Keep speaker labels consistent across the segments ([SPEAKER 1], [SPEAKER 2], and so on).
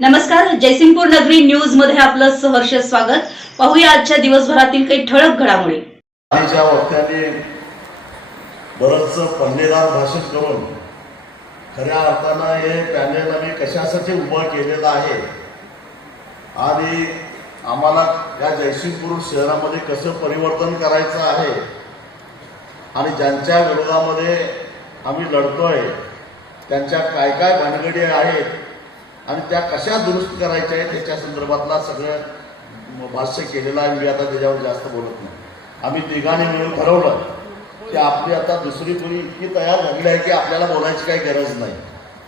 [SPEAKER 1] नमस्कार जयसिंगपूर नगरी न्यूजमध्ये आपलं सहर्ष स्वागत. पाहूया आजच्या दिवसभरातील काही ठळक घडामोडी.
[SPEAKER 2] आधीच्या वक्त्यांनी बरंच पल्लेदार भाषण करून खऱ्या अर्थानं हे पॅनेल आम्ही कशासाठी उभं केलेलं आहे आणि आम्हाला या जयसिंगपूर शहरामध्ये कसं परिवर्तन करायचं आहे आणि ज्यांच्या विरोधामध्ये आम्ही लढतोय त्यांच्या काय काय भानगडी आहेत आणि त्या कशा दुरुस्त करायच्या आहेत त्याच्या संदर्भातला सगळं भाष्य केलेलं आहे. मी आता त्याच्यावर जास्त बोलत नाही. आम्ही तिघांनी मिळून ठरवलं की आपली आता दुसरी पिढी इतकी तयार झालेली आहे की आपल्याला बोलायची काही गरज नाही.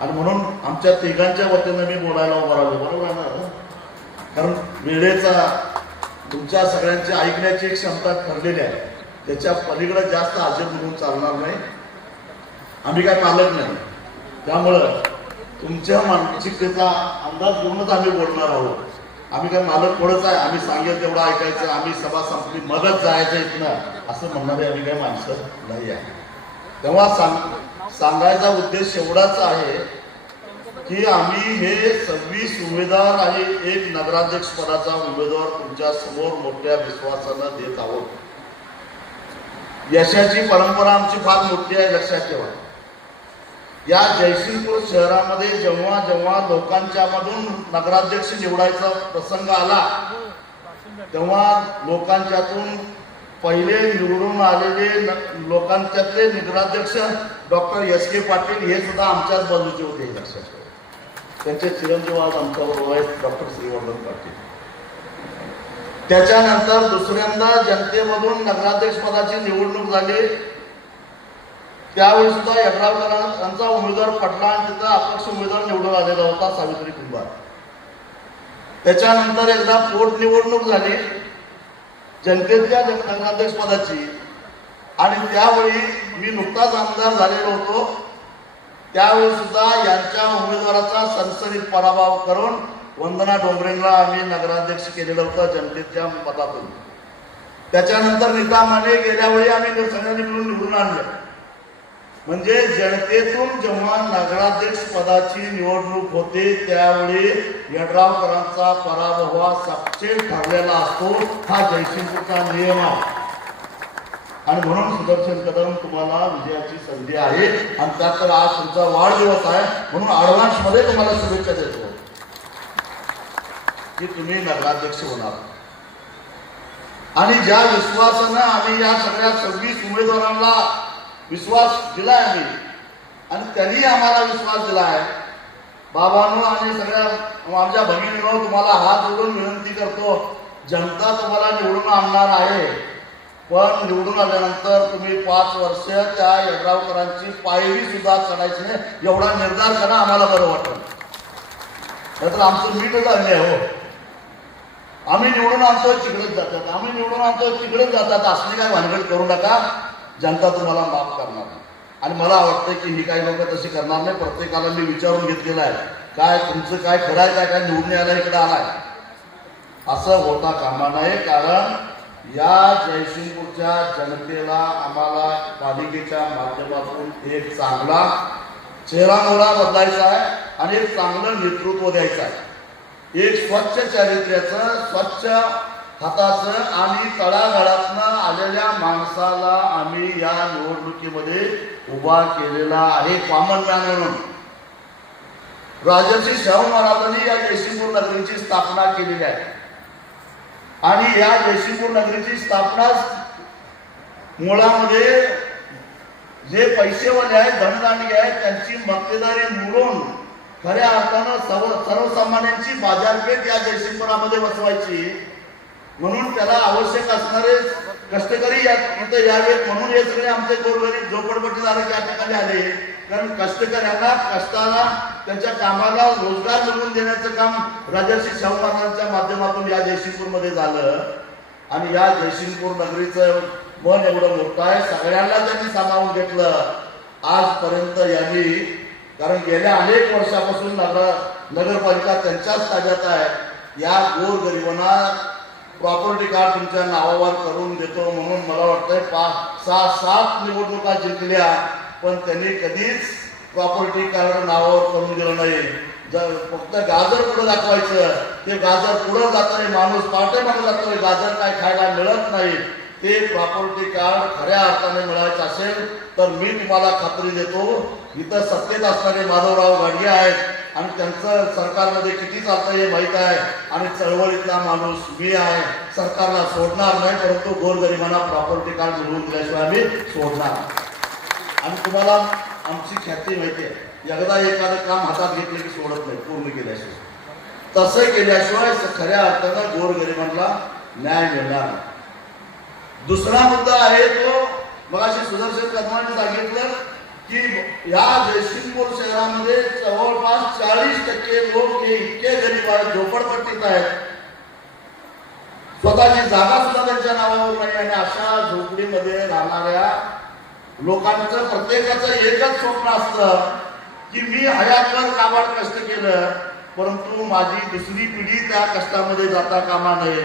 [SPEAKER 2] आणि म्हणून आमच्या तिघांच्या वतीनं मी बोलायला उभं राहिलो. बरोबर आहे ना? कारण वेळेचा तुमच्या सगळ्यांची ऐकण्याची एक क्षमता ठरलेली आहे. त्याच्या पलीकडे जास्त हजर म्हणून चालणार नाही. आम्ही काय पालक नाही. त्यामुळं तुमच्या मानसिकतेचा अंदाज घेऊनच आम्ही बोलणार आहोत. आम्ही काय मालक थोडंच आहे? आम्ही सांगेल तेवढं ऐकायचं. आम्ही सभा संपली मगच जायचं इथनं. असं म्हणणारे आम्ही काय माणसं नाही आहे. तेव्हा सांग सांगायचा उद्देश एवढाच आहे की आम्ही हे सव्वीस उमेदवार आणि एक नगराध्यक्ष पदाचा उमेदवार तुमच्यासमोर मोठ्या विश्वासानं देत आहोत. यशाची परंपरा आमची फार मोठी आहे लक्षात ठेवा. या जयसिंगपूर शहरामध्ये जेव्हा जेव्हा लोकांच्या मधून नगराध्यक्ष निवडायचा प्रसंग आला तेव्हा लोकांच्यातून पहिले निवडून आलेले लोकांच्यातले नगराध्यक्ष डॉक्टर एस के पाटील हे सुद्धा आमच्याच बाजूचे होते. लक्षात त्यांचे चिरंजीव आज आमच्याबरोबर आहेत डॉक्टर श्रीवर्धन पाटील. त्याच्यानंतर दुसऱ्यांदा जनतेमधून नगराध्यक्ष पदाची निवडणूक झाली. त्यावेळी सुद्धा यड्रावकरांचा उमेदवार पटला आणि तिथं अपक्ष उमेदवार निवडून आलेला होता सावित्री कुंभार. त्याच्यानंतर एकदा पोटनिवडणूक झाली. जनतेच्या नगराध्यक्ष पदाची. आणि त्यावेळी मी नुकताच आमदार झालेलो होतो. त्यावेळी सुद्धा यांच्या उमेदवाराचा सनसनीत पराभव करून वंदना डोंगरेंना आम्ही नगराध्यक्ष केलेलं होतं जनतेच्या पदातून. त्याच्यानंतर नीता माने गेल्यावेळी आम्ही सगळ्यांनी मिळून निवडून आणलं. म्हणजे जनतेतून जेव्हा नगराध्यक्ष पदाची निवडणूक होते त्यावेळी यड्रावकरांचा पराभव हा ठरलेला असतो. हा जयसिंगपूरचा नियम आहे. आणि म्हणून सुदर्शन कदम तुम्हाला विजयाची संधी आहे. आणि त्यात तर आज तुमचा वाढदिवस आहे. म्हणून ऍडव्हान्समध्ये तुम्हाला शुभेच्छा देतो. की तुम्ही नगराध्यक्ष होणार. आणि ज्या विश्वासानं आम्ही या सगळ्या सव्वीस उमेदवारांना विश्वास दिलाय आम्ही. आणि त्यांनी आम्हाला विश्वास दिला आहे बाबांनो आणि सगळ्या आमच्या भगिनीनो तुम्हाला हात जोडून विनंती करतो जनता तुम्हाला निवडून आणणार आहे. पण निवडून आल्यानंतर तुम्ही पाच वर्ष त्या यड्रावकरांची पायरी सुद्धा चढायची नाही. एवढा निर्धार करा आम्हाला बरं वाटलं. नाहीतर आमचं मीठ झाले हो. आम्ही निवडून आमचं तिकडेच जातात. आम्ही निवडून आमचं तिकडेच जातात. असली काय भानगड करू नका. जनता तुम्हाला माफ करणार नाही. आणि मला वाटतं की ही काही लोक तशी करणार नाही. प्रत्येकाला मी विचारून घेतलेलं आहे. काय तुमचं काय खरं आहे काय काय निवडून यायला इकडे आलाय? असं होता कामा नये कारण या जयसिंगपूरच्या जनतेला आम्हाला पालिकेच्या माध्यमातून एक चांगला चेहरा मोहरा बदलायचा आहे आणि एक चांगलं नेतृत्व द्यायचं आहे. एक स्वच्छ चारित्र्याचं स्वच्छ हाताचं आणि तळागाळातनं आलेल्या माणसाला आम्ही या निवडणुकीमध्ये उभा केलेला आहे कॉमन मॅन म्हणून. राजर्षी शाहू महाराजांनी या जयसिंगपूर नगरीची स्थापना केलेली आहे. आणि या जयसिंगपूर नगरीची स्थापना मुळामध्ये जे पैसेवाले आहेत धनदांडी आहेत त्यांची मक्तेदारी मोडून खऱ्या अर्थानं सर्व सर्वसामान्यांची बाजारपेठ या जयसिंगपुरामध्ये बसवायची म्हणून त्याला आवश्यक असणारे कष्टकरी या इथं यावेत म्हणून हे सगळे आमचे गोरगरीब झोपडपट्टीधारक या ठिकाणी आले. कारण कष्टकऱ्यांना कष्टाला त्यांच्या कामाला रोजगार मिळवून देण्याचं काम राजर्षी शाहू महाराजांच्या माध्यमातून या जयसिंगपूरमध्ये झालं. आणि या जयसिंगपूर नगरीचं मन एवढं मोठं आहे सगळ्यांना त्यांनी सामावून घेतलं. आजपर्यंत यांनी कारण गेल्या अनेक वर्षापासून नगर नगरपालिका त्यांच्याच ताब्यात आहे. या गोरगरिबांना प्रॉपर्टी कार्ड तुमच्या नावावर करून देतो म्हणून मला वाटतंय पाच सहा सात निवडणुका जिंकल्या पण त्यांनी कधीच प्रॉपर्टी कार्ड नावावर करून दिलं नाही. जर फक्त गाजर पुढे दाखवायचं? ते गाजर पुढे जातोय? माणूस पाठीमागे जातोय. गाजर काय खायला मिळत नाही. ते प्रॉपर्टी कार्ड खऱ्या अर्थाने मिळायचं असेल तर मी तुम्हाला खात्री देतो. इथं सत्तेत असणारे माधवराव गाडगे आहेत. आणि त्यांचं सरकारमध्ये किती चालतं हे माहीत आहे. आणि चळवळीतला माणूस मी आहे. सरकारला सोडणार नाही परंतु गोरगरिबांना प्रॉपर्टी कार्ड मिळवून दिल्याशिवाय आम्ही सोडणार आणि तुम्हाला आमची ख्याती माहिती आहे. एकदा एखादं काम हातात घेतलं की सोडत नाही पूर्ण केल्याशिवाय. तसं केल्याशिवाय खऱ्या अर्थानं गोरगरिबांना न्याय मिळणार दुसरा मुद्दा आहे तो मगाशी सुदर्शन कदमांनी सांगितलं की या जयसिंगपूर शहरामध्ये जवळपास चाळीस टक्के लोक हे इतके गरीब आहेत झोपडपट्टीत आहेत. स्वतःची जागा सुद्धा त्यांच्या नावावर नाही आणि अशा झोपडीमध्ये राहणाऱ्या लोकांचं प्रत्येकाचं एकच स्वप्न असतं की मी हयातवर काबाड कष्ट केलं परंतु माझी दुसरी पिढी त्या कष्टामध्ये जाता कामा नये.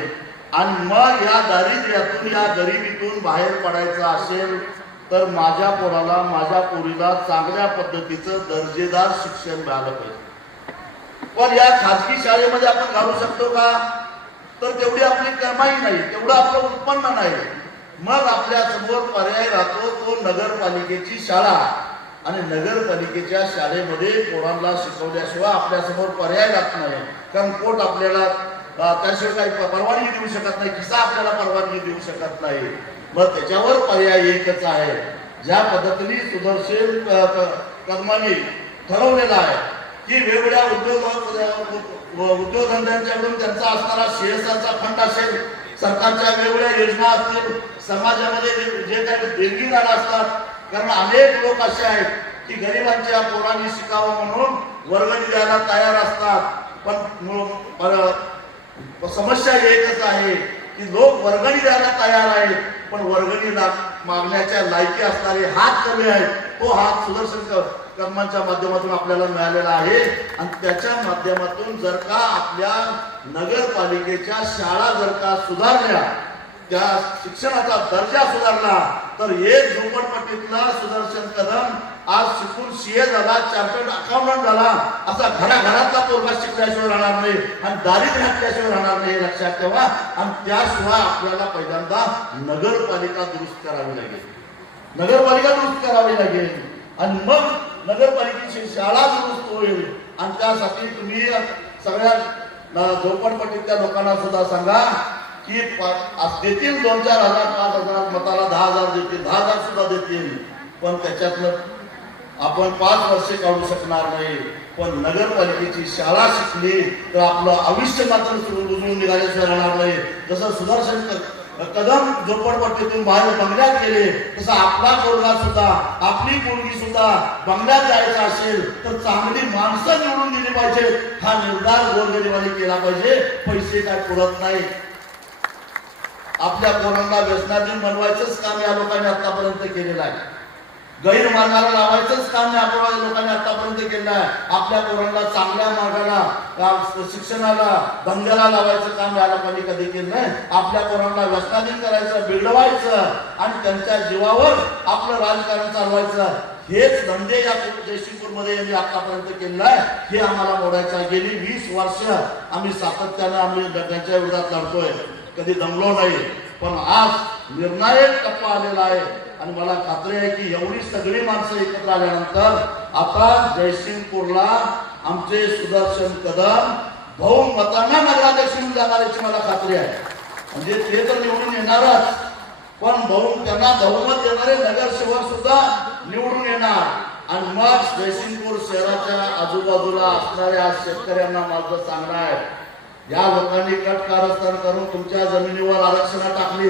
[SPEAKER 2] आणि मग या दारिद्र्यातून या गरिबीतून बाहेर पडायचं असेल तर माझ्या पोराला माझ्या पोरीला चांगल्या पद्धतीचं दर्जेदार शिक्षण मिळालं पाहिजे. पण या खाजगी शाळेमध्ये आपण घालू शकतो का? तर तेवढी आपली कमाई नाही तेवढं आपलं उत्पन्न नाही. मग आपल्यासमोर पर्याय राहतो तो नगरपालिकेची शाळा. आणि नगरपालिकेच्या शाळेमध्ये पोरांना शिकवल्याशिवाय आपल्यासमोर पर्याय राहत नाही. कारण कोर्ट आपल्याला त्याशिवाय काही परवानगी देऊ शकत नाही किसा आपल्याला परवानगी देऊ शकत नाही. मग त्याच्यावर पर्याय एकच आहे. ज्या पद्धतीने सुदर्शन क- कदमांनी ठरवलेलं आहे की वेगवेगळ्या उद्योग उद्योगधंद्यांच्याकडून त्यांचा असणारा सीएसआरचा फंड असेल सरकारच्या वेगवेगळ्या योजना असतील समाजामध्ये जे- जे काही देणगी झाला असतात कारण अनेक लोक असे आहेत की गरिबांच्या पोरांनी शिकावं म्हणून वर्गणी द्यायला तयार असतात. पण समस्या एकच आहे की लोक वर्गणी द्यायला तयार आहेत पण वर्गणी मागण्याच्या लायकी असणारे हात कमी आहेत. तो हात सुदर्शन कर्मांच्या माध्यमातून आपल्याला मिळालेला आहे. आणि त्याच्या माध्यमातून जर का आपल्या नगरपालिकेच्या शाळा जर का सुधारल्या त्या शिक्षणाचा दर्जा सुधारला तर एक झोपडपट्टीतला सुदर्शन कदम आज शिकून सीए झाला चार्टर्ड अकाउंटंट झाला असा घराघरातला पोरगा शिकल्याशिवाय राहणार नाही आणि दारिद्र्य हटल्याशिवाय राहणार नाही हे लक्षात ठेवा. आणि त्याशिवाय आपल्याला पहिल्यांदा नगरपालिका दुरुस्त करावी लागेल. नगरपालिका दुरुस्त करावी लागेल. आणि मग नगरपालिकेची शाळा दुरुस्त होईल. आणि त्यासाठी तुम्ही सगळ्या झोपडपट्टीतल्या लोकांना सुद्धा सांगा की आज देतील दोन चार हजार पाच हजार मताला दहा हजार देतील दहा हजार सुद्धा देतील. पण त्याच्यातनं आपण पाच वर्षे काढू शकणार नाही पण नगरपालिकेची शाळा शिकली तर आपलं आयुष्य मात्र सुरू उजळून निघाल्याशिवाय राहणार नाही. जसं सुदर्शन कदम झोपडपट्टीतून बाहेर बंगल्यात गेले तसं आपला पोरगा सुद्धा आपली मुलगी सुद्धा बंगल्यात जायचं असेल तर चांगली माणसं निवडून दिली पाहिजे हा निर्धार गोरगरिबांनी केला पाहिजे. पैसे काय पुरत नाही. आपल्या पोरांना व्यसनाधीन बनवायचंच काम या लोकांनी आतापर्यंत केलेलं आहे. गैरमार्गाला लावायचंच काम नाही पोरा- लोकांनी आतापर्यंत केलं आहे. आपल्या पोरांना चांगल्या मार्गाला शिक्षणाला धंद्याला लावायचं काम या लोकांनी कधी केलं नाही. आपल्या पोरांना व्यसनाधीन करायचं बिघडवायचं आणि त्यांच्या जीवावर आपलं राजकारण चालवायचं. हेच धंदे या जयसिंगपूरमध्ये यांनी आतापर्यंत केलेलं आहे. हे आम्हाला मोडायचं आहे. गेली वीस वर्ष आम्ही सातत्याने आम्ही त्यांच्या विरोधात लढतोय. कधी दमलो नाही. पण आज निर्णायक टप्पा आलेला आहे. आणि मला खात्री आहे की एवढी सगळी माणसं एकत्र आल्यानंतर आता जयसिंगपूरला आमचे सुदर्शन कदम भाऊ मतांना नगराध्यक्ष म्हणून जाणार याची मला खात्री आहे. म्हणजे ते तर निवडून येणारच पण भाऊ त्यांना बहुमत देणारे नगरसेवक सुद्धा निवडून येणार. आणि मग जयसिंगपूर शहराच्या आजूबाजूला असणाऱ्या शेतकऱ्यांना माझं सांगणार आहे या लोकांनी कट कारस्थान करून तुमच्या जमिनीवर आरक्षण टाकली